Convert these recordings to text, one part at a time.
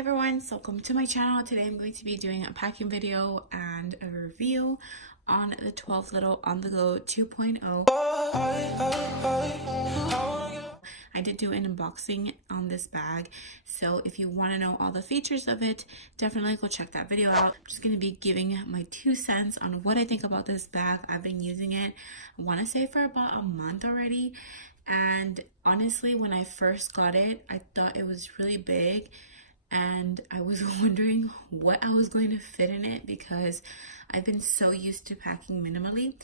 Everyone, so welcome to my channel. Today I'm going to be doing a packing video and a review on the Twelvelittle On The Go 2.0. I did do an unboxing on this bag, so if you want to know all the features of it, definitely go check that video out. I'm just going to be giving my 2 cents on what I think about this bag. I've been using it, I want to say, for about a month already, and honestly, when I first got it, I thought it was really big. And I was wondering what I was going to fit in it because I've been so used to packing minimally.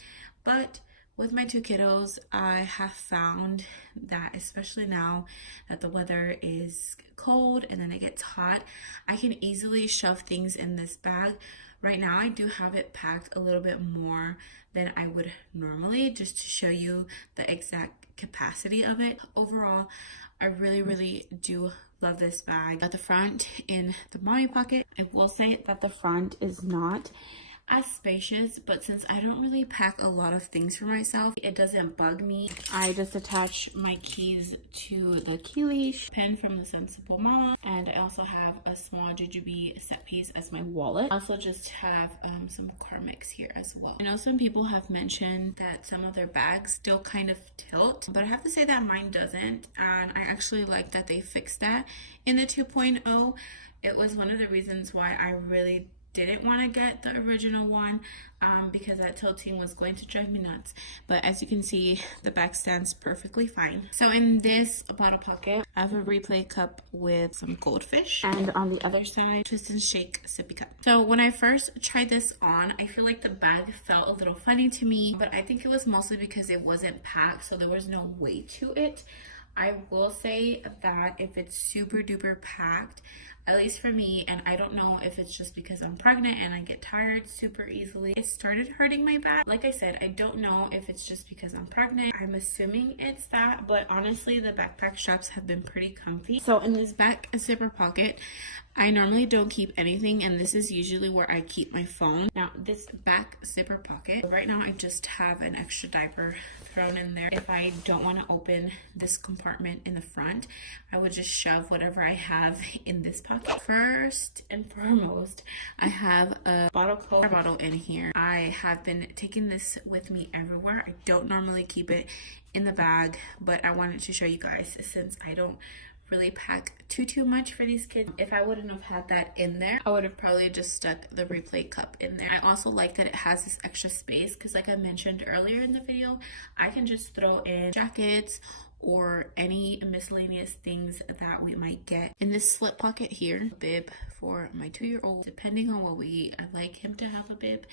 But with my 2 kiddos, I have found that, especially now that the weather is cold and then it gets hot, I can easily shove things in this bag. Right now, I do have it packed a little bit more than I would normally, just to show you the exact capacity of it. Overall, I really do love this bag. At the front, in the mommy pocket, I will say that the front is not as spacious, but since I don't really pack a lot of things for myself, it doesn't bug me. I just attach my keys to the key leash, pen from the Sensible Mama, and I also have a small jujube set piece as my wallet. I also just have some Carmex here as well. I know some people have mentioned that some of their bags still kind of tilt, but I have to say that mine doesn't, and I actually like that they fixed that in the 2.0. It was one of the reasons why I really didn't want to get the original one, because that tilting was going to drive me nuts. But as you can see, the back stands perfectly fine. So in this bottle pocket, I have a replay cup with some goldfish, and on the other side, TWISTSHAKE Sippy Cup. So when I first tried this on, I feel like the bag felt a little funny to me, but I think it was mostly because it wasn't packed, so there was no weight to it. I will say that if it's super duper packed, at least for me, and I don't know if it's just because I'm pregnant and I get tired super easily, it started hurting my back. Like I said, I don't know if it's just because I'm pregnant. I'm assuming it's that, but honestly, the backpack straps have been pretty comfy. So in this back zipper pocket, I normally don't keep anything, and this is usually where I keep my phone. Now, this back zipper pocket, right now I just have an extra diaper thrown in there. If I don't want to open this compartment in the front, I would just shove whatever I have in this pocket. First and foremost, I have a bottle in here. I have been taking this with me everywhere. I don't normally keep it in the bag, but I wanted to show you guys since I don't really pack too much for these kids. If I wouldn't have had that in there, I would have probably just stuck the replay cup in there. I also like that it has this extra space because, like I mentioned earlier in the video, I can just throw in jackets or any miscellaneous things that we might get. In this slip pocket here, a bib for my 2-year-old. Depending on what we eat, I like him to have a bib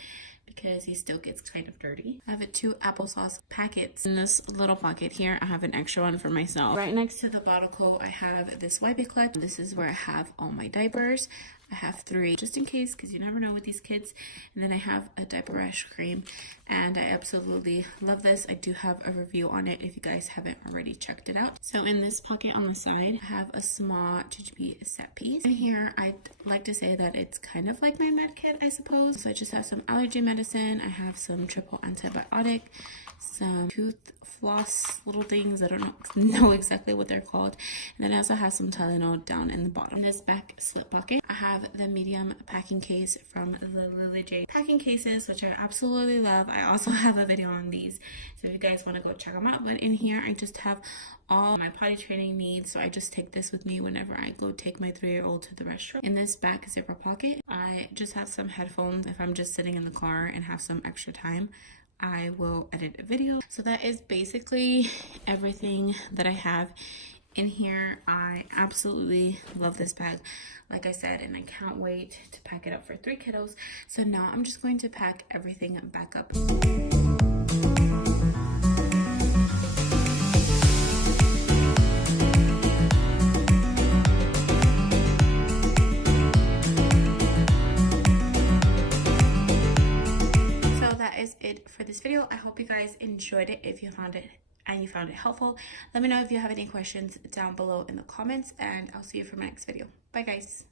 because he still gets kind of dirty. I have 2 applesauce packets. In this little pocket here, I have an extra one for myself. Right next to the bottle coat, I have this wipey clutch. This is where I have all my diapers. I have 3 just in case, because you never know with these kids. And then I have a diaper rash cream, and I absolutely love this. I do have a review on it if you guys haven't already checked it out. So in this pocket on the side, I have a small jujube set piece. And here, I'd like to say that it's kind of like my med kit, I suppose. So I just have some allergy medicine. I have some triple antibiotic, some tooth floss little things. I don't know exactly what they're called. And then I also have some Tylenol down in the bottom. In this back slip pocket, I have the medium packing case from the Lily J packing cases, which I absolutely love. I also have a video on these, so if you guys want to go check them out. But in here, I just have all my potty training needs, so I just take this with me whenever I go take my 3-year-old to the restroom. In this back zipper pocket, I just have some headphones. If I'm just sitting in the car and have some extra time, I will edit a video. So that is basically everything that I have in here. I absolutely love this bag, like I said, and I can't wait to pack it up for 3 kiddos. So now I'm just going to pack everything back up. Is it for this video. I hope you guys enjoyed it. If you found it helpful, let me know if you have any questions down below in the comments, and I'll see you for my next video. Bye guys.